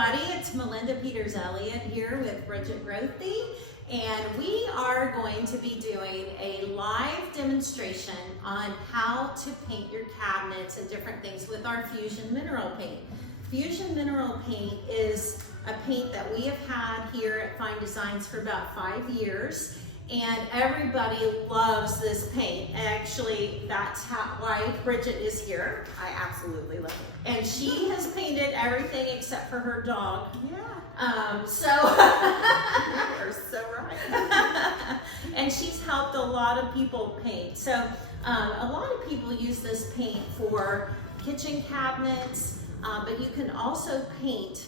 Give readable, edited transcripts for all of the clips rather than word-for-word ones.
everybody, it's Melinda Peters Elliott here with Bridget Grothe, and we are going to be doing a live demonstration on how to paint your cabinets and different things with our Fusion Mineral Paint. Fusion Mineral Paint is a paint that we have had here at Fine Designs for about 5 years, and everybody loves this paint. Actually, that's why Bridget is here. I absolutely love it. And she has painted everything except for her dog. Yeah. You're so right. And she's helped a lot of people paint. So a lot of people use this paint for kitchen cabinets, but you can also paint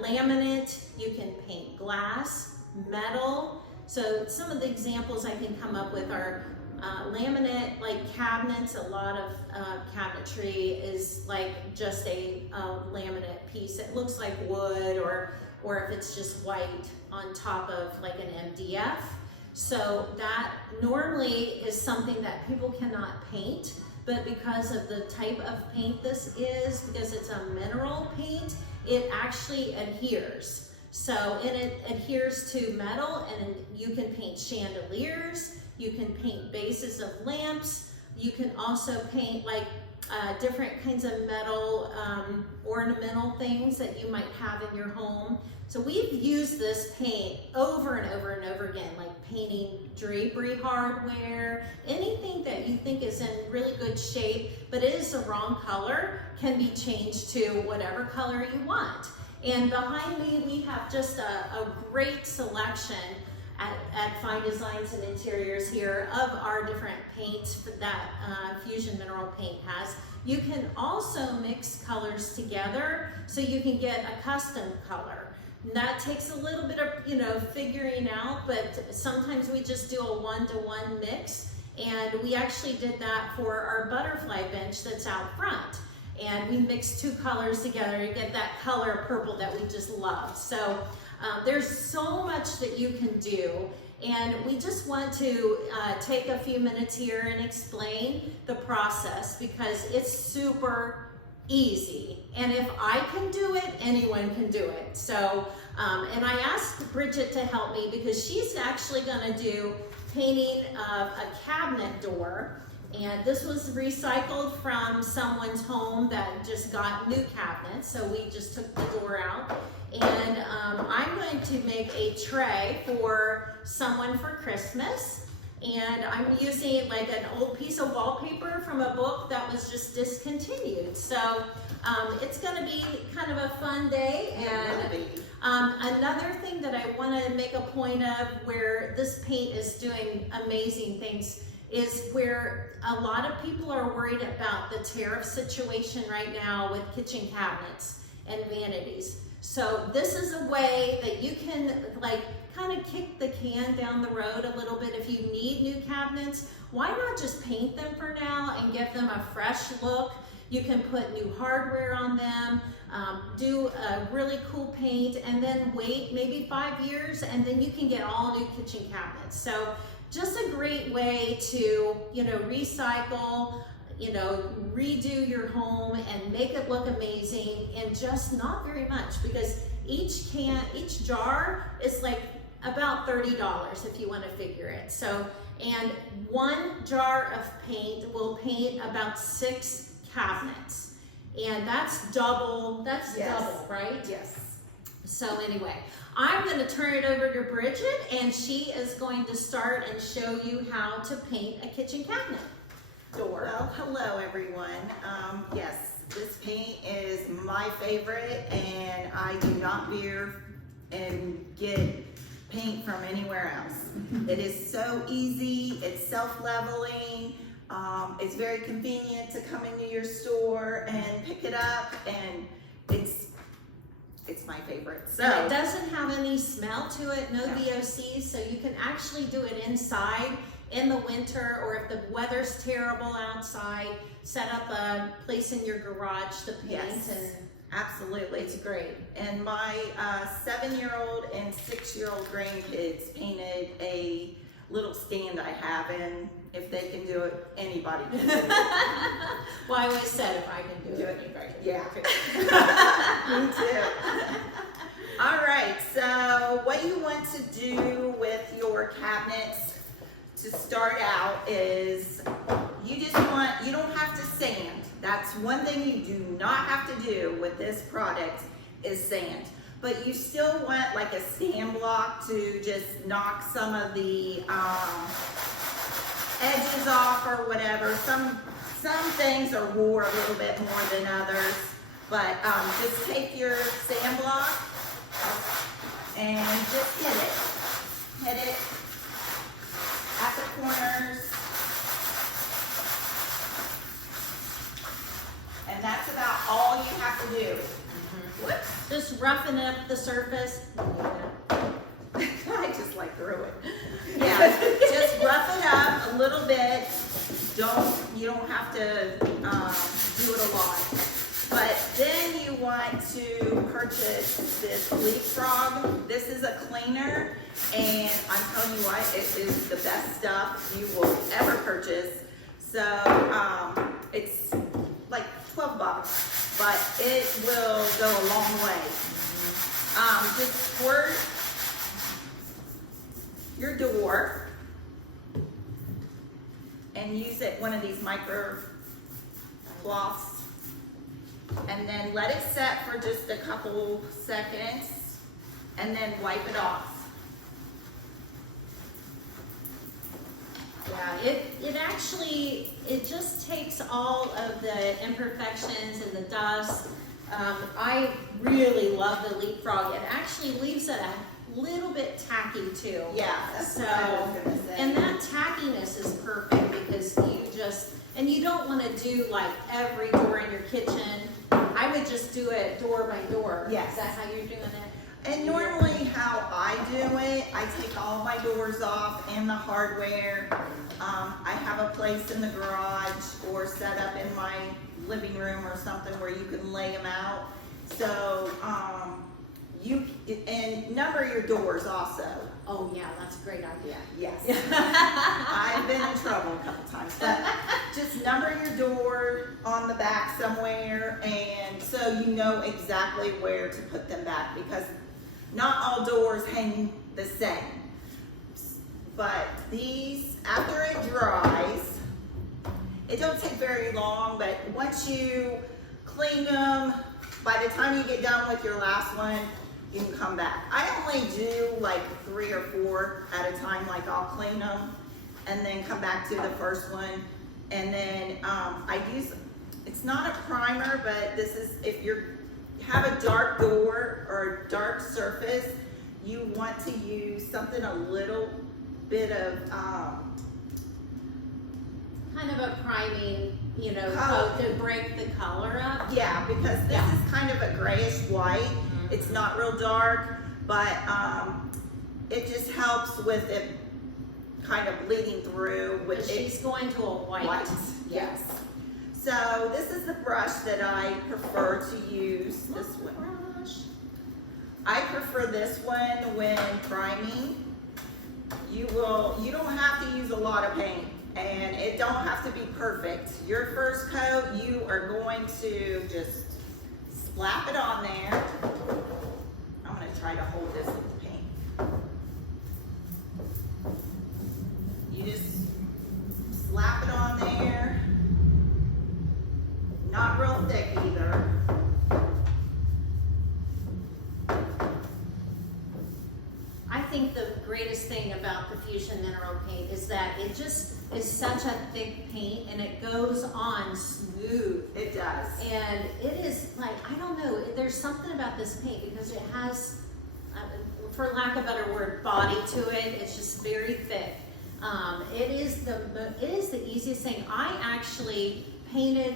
laminate, you can paint glass, metal. So some of the examples I can come up with are laminate, like cabinets. A lot of cabinetry is like just a laminate piece. It looks like wood, or if it's just white on top of like an MDF. So that normally is something that people cannot paint, but because of the type of paint this is, because it's a mineral paint, it actually adheres. So it adheres to metal, and you can paint chandeliers, you can paint bases of lamps, you can also paint like different kinds of metal ornamental things that you might have in your home. So we've used this paint over and over and over again, like painting drapery hardware, anything that you think is in really good shape, but it is the wrong color, can be changed to whatever color you want. And behind me, we have just a great selection at Fine Designs and Interiors here of our different paints that Fusion Mineral Paint has. You can also mix colors together so you can get a custom color. And that takes a little bit of figuring out, but sometimes we just do a one-to-one mix. And we actually did that for our butterfly bench that's out front. And we mix two colors together to get that color purple that we just love. So there's so much that you can do, and we just want to take a few minutes here and explain the process, because it's super easy. And if I can do it, anyone can do it. So, and I asked Bridget to help me because she's actually gonna do painting of a cabinet door. And this was recycled from someone's home that just got new cabinets. So we just took the door out. And I'm going to make a tray for someone for Christmas. And I'm using like an old piece of wallpaper from a book that was just discontinued. So it's going to be kind of a fun day. And another thing that I want to make a point of, where this paint is doing amazing things, is where a lot of people are worried about the tariff situation right now with kitchen cabinets and vanities. So this is a way that you can like kind of kick the can down the road a little bit. If you need new cabinets, why not just paint them for now and give them a fresh look? You can put new hardware on them, do a really cool paint, and then wait maybe 5 years, and then you can get all new kitchen cabinets. So just a great way to, recycle, redo your home and make it look amazing, and just not very much, because each jar is like about $30 if you want to figure it. So, and one jar of paint will paint about 6 cabinets, and that's double, right? Yes. So anyway, I'm going to turn it over to Bridget, and she is going to start and show you how to paint a kitchen cabinet door. Well, hello everyone. Yes, this paint is my favorite, and I do not veer and get paint from anywhere else. It is so easy, it's self-leveling, it's very convenient to come into your store and pick it up, and it's my favorite. So and it doesn't have any smell to it, no VOCs, so you can actually do it inside in the winter, or if the weather's terrible outside, set up a place in your garage to paint. Yes, and absolutely. It's great. And my 7-year-old and 6-year-old grandkids painted a little stand I have, and if they can do it, anybody can do it. Well, I always said if I can do it, anybody can Yeah. do it. Me too. to start out is you don't have to sand. That's one thing you do not have to do with this product is sand. But you still want like a sand block to just knock some of the edges off or whatever. Some things are wore a little bit more than others. But just take your sand block and just hit it. Hit it at the corners. And that's about all you have to do. Whoops. Just roughen up the surface. I just like threw it. Yeah, just rough it up a little bit. You don't have to do it a lot. But then you want to purchase this Leapfrog. This is a cleaner, and I'm telling you what, it is the best stuff you will ever purchase. So it's like 12 bucks, but it will go a long way. Just squirt your door and use one of these micro cloths, and then let it set for just a couple seconds, and then wipe it off. Yeah, it just takes all of the imperfections and the dust. I really love the Leapfrog. It actually leaves it a little bit tacky too. Yeah, that's what I was gonna say. And that tackiness is perfect because you don't want to do like every door in your kitchen. I would just do it door by door. Yes. Is that how you're doing it? And normally how I do it, I take all my doors off and the hardware. I have a place in the garage or set up in my living room or something where you can lay them out. So and number your doors also. Oh yeah, that's a great idea. Yes. I've been in trouble a couple times, but just number your door on the back somewhere, and so you know exactly where to put them back, because not all doors hang the same. But these, after it dries, it don't take very long, but once you clean them, by the time you get done with your last one, you can come back. I only do like 3 or 4 at a time. Like I'll clean them and then come back to the first one. And then I use, it's not a primer, but this is, if you have a dark door or a dark surface, you want to use something a little bit of Kind of a priming, Color. coat to break the color up. yeah, because this is kind of a grayish white. It's not real dark, but it just helps with it kind of bleeding through. But With she's going to a white. yes. So this is the brush that I prefer to use. This one. Brush. I prefer this one when priming. You don't have to use a lot of paint, and it don't have to be perfect. Your first coat, you are going to just slap it on there. I'm gonna try to hold this with paint. You just slap it on there. Not real thick either. I think the greatest thing about the Fusion Mineral Paint is that it just is such a thick paint and it goes on smooth. It does. And it is like, I don't know, there's something about this paint because it has, for lack of a better word, body to it. It's just very thick. It is the easiest thing. I actually painted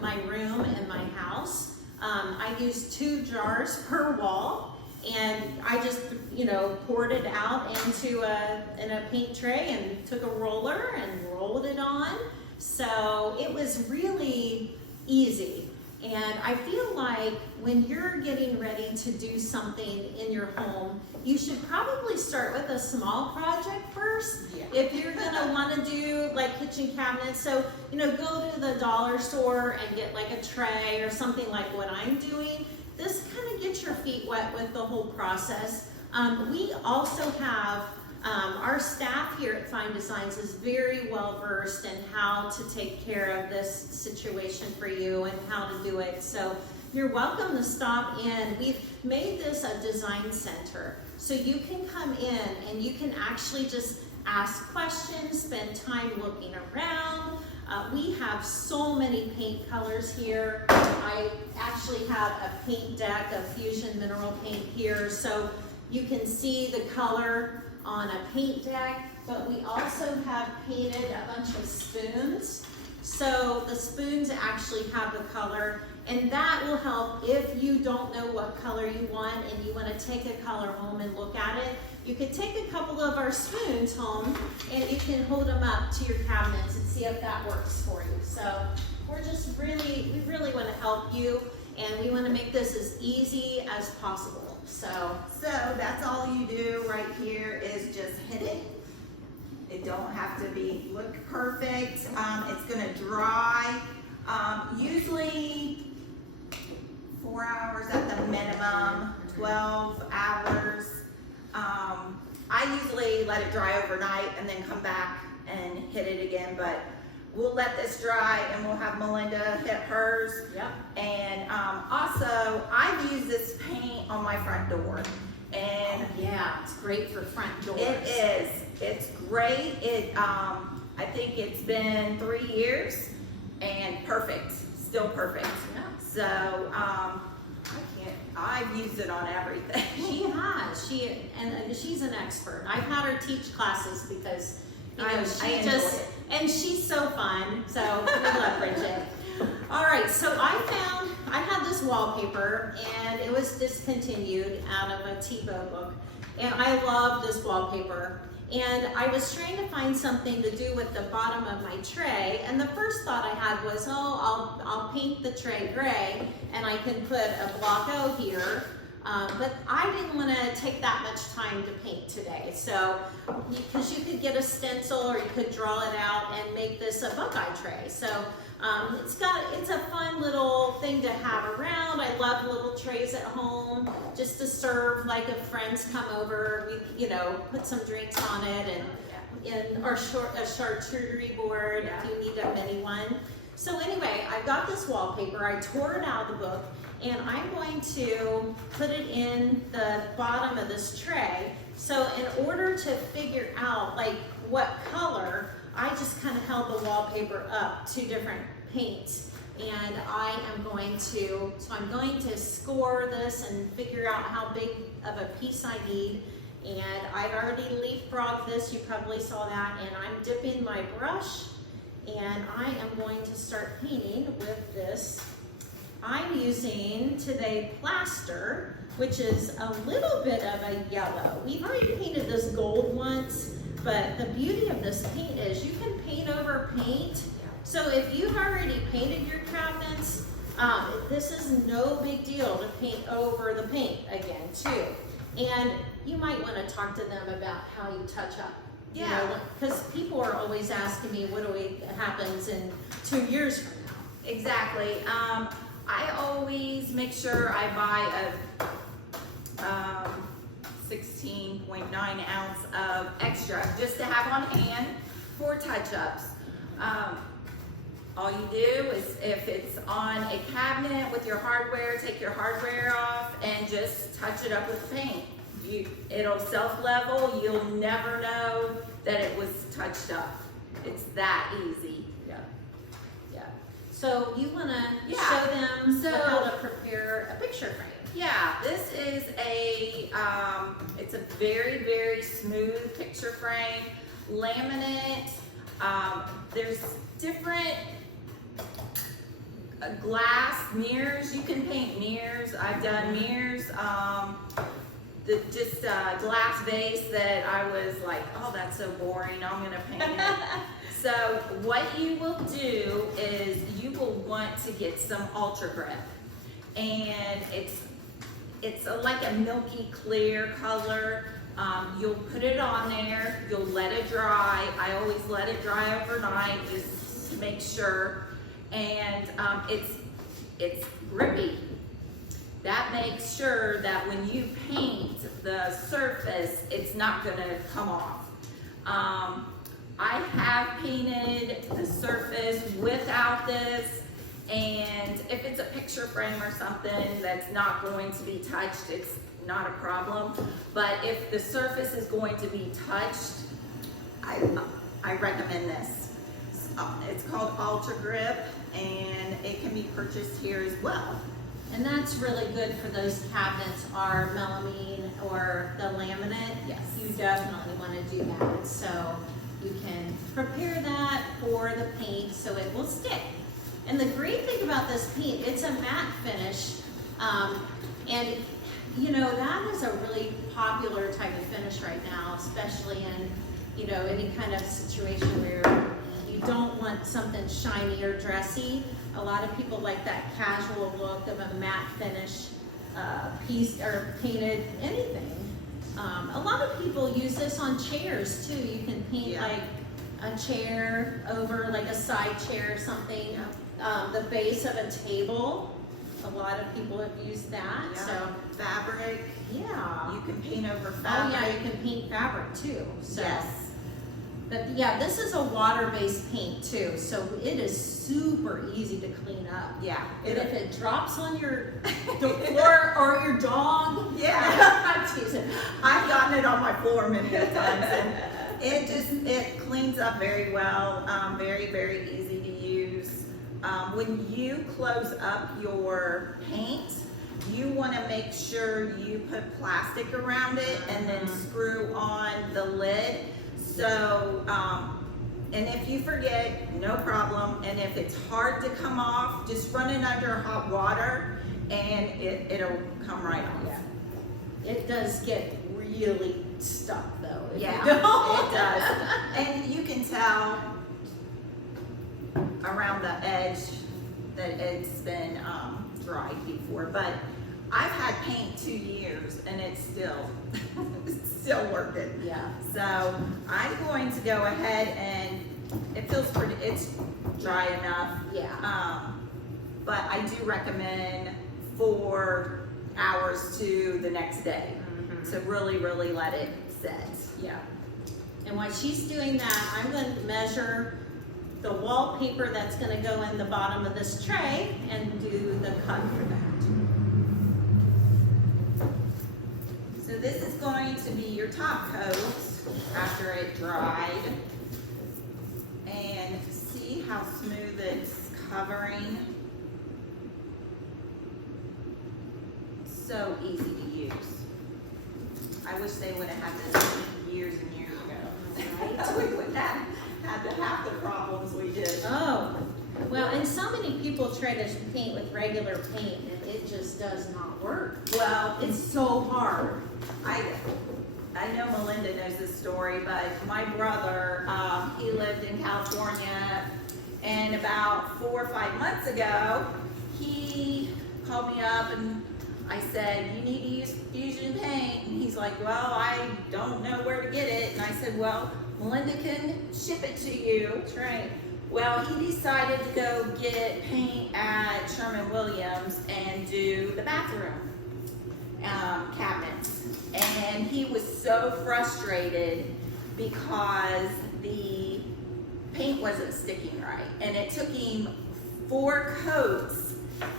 my room in my house. I used 2 jars per wall, and I just poured it out in a paint tray and took a roller and rolled it on. So it was really easy. And I feel like when you're getting ready to do something in your home, you should probably start with a small project first. Yeah. If you're gonna wanna do like kitchen cabinets, so go to the dollar store and get like a tray or something like what I'm doing. This kind of gets your feet wet with the whole process. We also have Our staff here at Fine Designs is very well versed in how to take care of this situation for you and how to do it. So you're welcome to stop in. We've made this a design center. So you can come in and you can actually just ask questions, spend time looking around. We have so many paint colors here. I actually have a paint deck of Fusion Mineral Paint here, so you can see the color on a paint deck, but we also have painted a bunch of spoons. So the spoons actually have the color, and that will help if you don't know what color you want and you want to take a color home and look at it. You could take a couple of our spoons home and you can hold them up to your cabinets and see if that works for you. So we really want to help you, and we want to make this as easy as possible. So that's all you do right here is just hit it. It don't have to look perfect. It's gonna dry, usually 4 hours at the minimum, 12 hours. I usually let it dry overnight and then come back and hit it again, but we'll let this dry and we'll have Melinda hit hers. Yep. And also, I've used this paint on my front door. And yeah, it's great for front doors. it is. It's great. I think it's been 3 years and perfect. Still perfect. Yeah. So, I've used it on everything. She has. And she's an expert. I've had her teach classes because I enjoy it. and she's so fun. So we love Bridget. All right, so I had this wallpaper and it was discontinued out of a TiVo book, and I love this wallpaper. And I was trying to find something to do with the bottom of my tray, and the first thought I had was, I'll paint the tray gray, and I can put a block O here, but I didn't want to take that much time to paint today. So, because you could get a stencil or you could draw it out and make this a Buckeye tray. So, it's a fun little thing to have around. I love little trays at home just to serve, like if friends come over, we put some drinks on it, and a charcuterie board if you need a mini one. So anyway, I got this wallpaper, I tore it out of the book, and I'm going to put it in the bottom of this tray. So in order to figure out like what color, I just kind of held the wallpaper up to different paints, and I'm going to score this and figure out how big of a piece I need. And I've already leapfrogged this, you probably saw that, and I'm dipping my brush, and I am going to start painting with this. I'm using today plaster, which is a little bit of a yellow. We've already painted this gold once, but the beauty of this paint is you can paint over paint. So if you've already painted your cabinets, this is no big deal to paint over the paint again too. And you might want to talk to them about how you touch up. Yeah. Because people are always asking me what happens in 2 years from now. Exactly. I always make sure I buy a 16.9 ounce of extra just to have on hand for touch-ups. All you do is, if it's on a cabinet with your hardware, take your hardware off and just touch it up with paint. It'll self-level. You'll never know that it was touched up. It's that easy. Yeah. So you want to show them how to prepare a picture frame. Yeah, this is it's a very, very smooth picture frame, laminate. There's different glass mirrors. You can paint mirrors. I've done mirrors. Just a glass vase that I was like, oh, that's so boring, I'm gonna paint it. So what you will do is you will want to get some Ultra Grip, and it's like a milky clear color. You'll put it on there, you'll let it dry. I always let it dry overnight just to make sure. And it's grippy. That makes sure that when you paint the surface, it's not gonna come off. I have painted the surface without this, and if it's a picture frame or something that's not going to be touched, it's not a problem. But if the surface is going to be touched, I recommend this. It's called Ultra Grip, and it can be purchased here as well. And that's really good for those cabinets are melamine or the laminate. Yes. You definitely want to do that. So you can prepare that for the paint so it will stick. And the great thing about this paint, it's a matte finish. And you know, that is a really popular type of finish right now, especially in, you know, any kind of situation where you don't want something shiny or dressy. A lot of people like that casual look of a matte finish piece or painted anything. A lot of people use this on chairs too. You can paint like a chair over like a side chair or something. The base of a table. A lot of people have used that. Yeah. So Fabric, yeah. you can paint over Oh fabric. yeah, you can paint fabric too. So. Yes. But yeah, this is a water-based paint too, so it is super easy to clean up. Yeah. And if it drops on your floor or your dog, Yeah. I'm teasing. I've gotten it on my floor many a times, and it cleans up very well. Very, very easy to use. When you close up your paint, you want to make sure you put plastic around it and then screw on the lid. So, and if you forget, no problem. And if it's hard to come off, just run it under hot water and it'll come right off. Yeah. It does get really stuck though. If Yeah, you don't. it does. And you can tell around the edge that it's been dried before. But I've had paint 2 years and it's still working. Yeah. So I'm going to go ahead and it feels pretty, it's dry enough. Yeah. But I do recommend 4 hours to the next day to really, really let it set. Yeah. And while she's doing that, I'm going to measure the wallpaper that's going to go in the bottom of this tray and do the cut for that. So this is going to be your top coat after it dried. And see how smooth it's covering. So easy to use. I wish they would have had this years and years ago. We wouldn't have had half the problems we did. Oh, well, and so many people try to paint with regular paint and it just does not work. Well, It's so hard. I know Melinda knows this story, but my brother, he lived in California, and about 4 or 5 months ago, he called me up and I said, you need to use Fusion paint. And he's like, well, I don't know where to get it. And I said, well, Melinda can ship it to you. That's right. Well, he decided to go get paint at Sherwin-Williams and do the bathroom cabinets. And he was so frustrated because the paint wasn't sticking right. And it took him 4 coats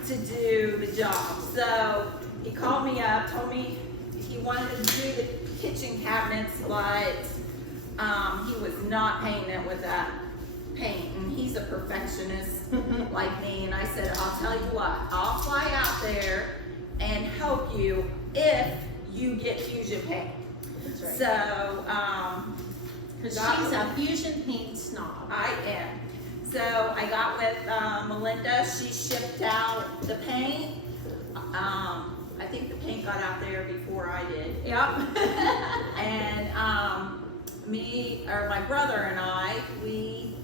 to do the job. So he called me up, told me he wanted to do the kitchen cabinets, but he was not painting it with that paint. And he's a perfectionist like me. And I said, I'll tell you what, I'll fly out there and help you if you get Fusion paint. That's right. So, Because she's a Fusion paint snob. I am. So I got with Melinda. She shipped out the paint. I think the paint got out there before I did. Yep. And my brother and I, he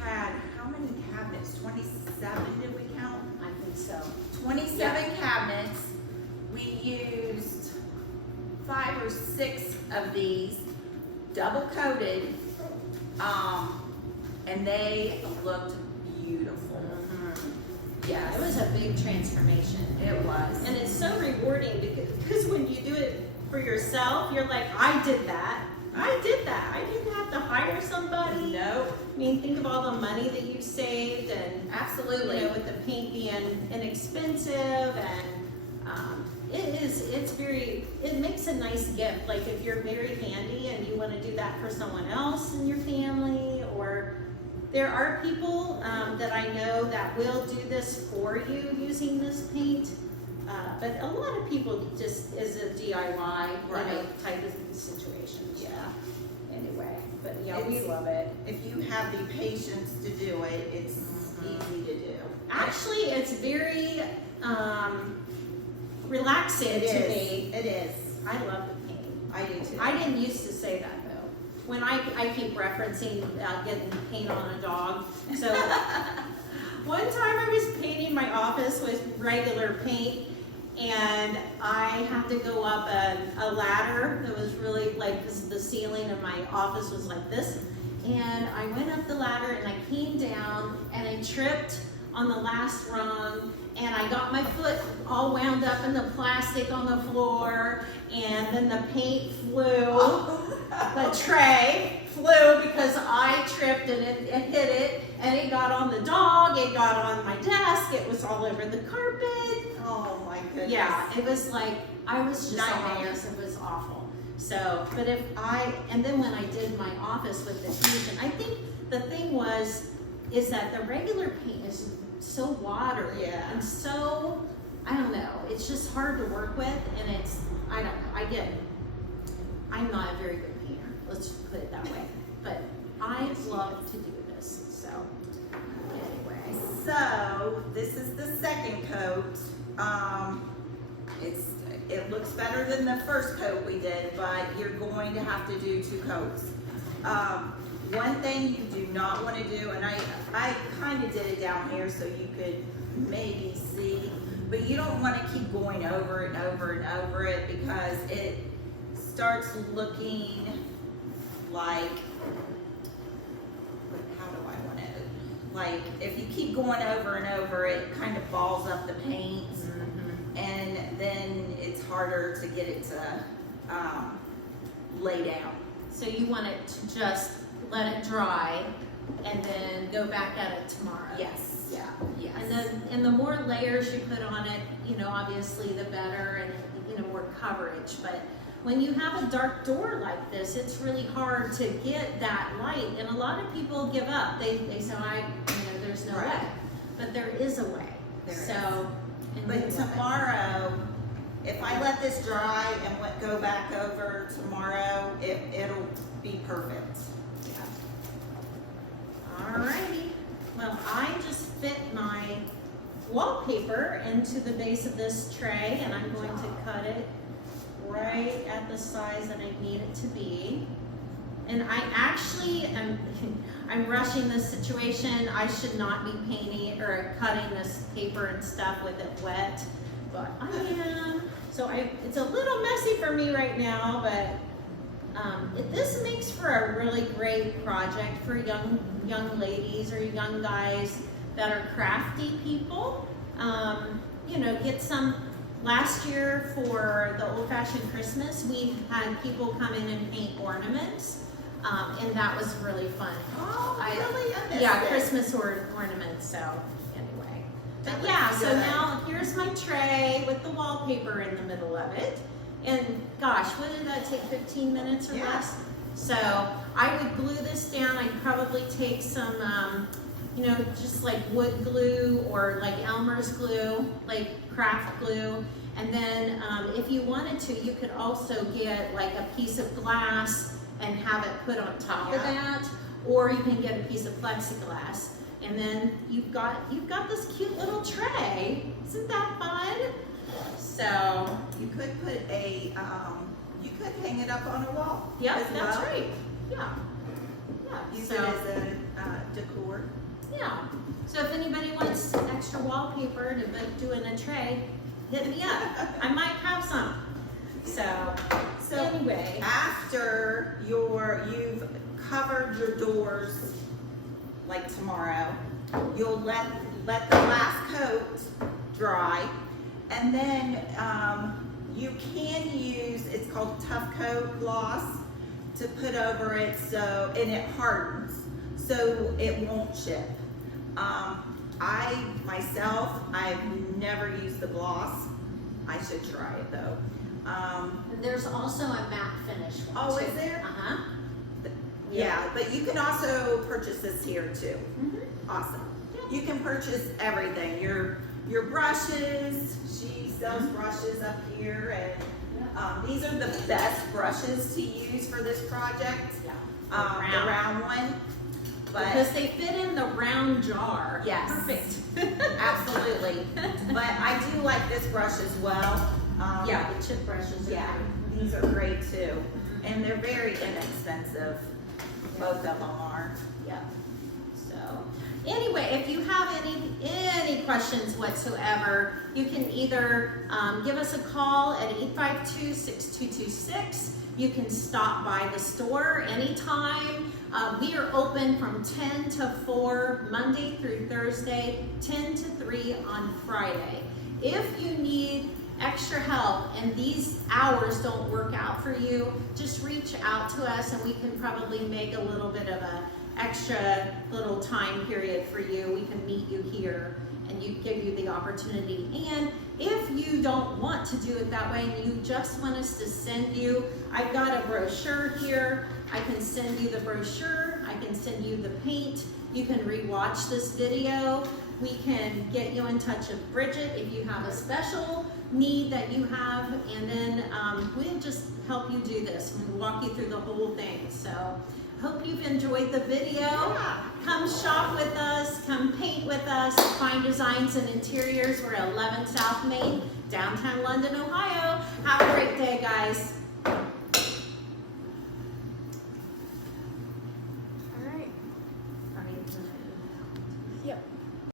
had how many cabinets? 27 did we count? I think so. 27 cabinets. We used 5 or 6 of these, double coated, and they looked beautiful. Yeah, it was a big transformation. It was. And it's so rewarding because when you do it for yourself, you're like, I did that. I did that. I didn't have to hire somebody. Nope. I mean, think of all the money that you've saved, and Absolutely. you know, with the paint being inexpensive, and it makes a nice gift. Like if you're very handy and you want to do that for someone else in your family, or there are people that I know that will do this for you using this paint. But a lot of people just is a DIY Right. type of situation. Yeah. Anyway, but yeah, we It's- love it. If you have the patience to do it, it's easy to do. Actually, it's very relaxing It to is. me. It is. I love the paint. I do too. I didn't used to say that though. When I keep referencing getting paint on a dog. So one time I was painting my office with regular paint, and I had to go up a ladder that was really like, because the ceiling of my office was like this. And I went up the ladder and I came down and I tripped on the last rung, and I got my foot all wound up in the plastic on the floor, and then the paint flew. The tray flew because I tripped and it hit it, and it got on the dog, it got on my desk, it was all over the carpet. Oh my goodness. Yeah, it was like, I was just Nightmare. honest, it was awful. So, but and then when I did my office with the fusion, I think the thing is that the regular paint is so watery. Yeah. And so, I don't know, it's just hard to work with, and I don't know, I'm not a very good painter, let's just put it that way. But I love to do this, so, anyway. So this is the second coat. It looks better than the first coat we did, but you're going to have to do 2 coats. One thing you do not want to do, and I kind of did it down here so you could maybe see, but you don't want to keep going over and over and over it, because it starts looking like, how do I want it? Like if you keep going over and over, it kind of balls up the paint, and then it's harder to get it to lay down. So you want it to just let it dry and then go back at it tomorrow? Yes. Yeah. Yes. And the more layers you put on it, you know, obviously the better, and you know, more coverage. But when you have a dark door like this, it's really hard to get that light, and a lot of people give up. They say, there's no Right. way. But there is a way. There is. And But we love it. tomorrow, if I let this dry and go back over tomorrow, it'll be perfect. Alrighty, well, I just fit my wallpaper into the base of this tray, and I'm going to cut it right at the size that I need it to be. And I actually I'm rushing this situation. I should not be painting or cutting this paper and stuff with it wet, but I am. So it's a little messy for me right now, but this makes for a really great project for young ladies or young guys that are crafty people. You know, get some. Last year for the old-fashioned Christmas, we had people come in and paint ornaments, and that was really fun. Oh, really? I missed Yeah, it. Christmas ornaments. So anyway, but That yeah. looks So good. now here's my tray with the wallpaper in the middle of it. And gosh, what did that take? 15 minutes or Yeah. less? So I would glue this down. I'd probably take some, you know, just like wood glue or like Elmer's glue, like craft glue. And then if you wanted to, you could also get like a piece of glass and have it put on top of Yeah. that, or you can get a piece of plexiglass. And then you've got this cute little tray. Isn't that fun? So, You could put you could hang it up on a wall. yep, as that's well. right. Yeah. Yeah. Use So, it as a decor. yeah. So if anybody wants extra wallpaper to do in a tray, hit me up. I might have some. So Anyway, after you've covered your doors like tomorrow. You'll let the last coat dry, and then you can use, it's called Tough Coat gloss, to put over it, so, and it hardens, so it won't chip. I've never used the gloss. I should try it though. And there's also a matte finish one Oh, too. is there? Uh-huh. Yeah, but you can also purchase this here too. Mm-hmm. Awesome. You can purchase everything. Your brushes. She sells brushes up here, and these are the best brushes to use for this project. Yeah. The round one. But Because they fit in the round jar. Yes. Perfect. absolutely. But I do like this brush as well. Yeah, the chip brushes are Yeah, great. these are great too, and they're very inexpensive. Both of them are. Yeah. So, anyway, if you have any questions whatsoever, you can either give us a call at 852-6226. You can stop by the store anytime. We are open from 10 to 4 Monday through Thursday, 10 to 3 on Friday. If you need extra help and these hours don't work out for you, just reach out to us and we can probably make a little bit of a extra little time period for you. We can meet you here and give you the opportunity. And if you don't want to do it that way and you just want us to send you, I've got a brochure here. I can send you the brochure. I can send you the paint. You can rewatch this video. We can get you in touch with Bridget if you have a special need that you have, and then we'll just help you do this. We'll walk you through the whole thing. So hope you've enjoyed the video. Yeah. Come shop with us, come paint with us, Fine Designs and Interiors. We're at 11 South Main, downtown London, Ohio. Have a great day, guys.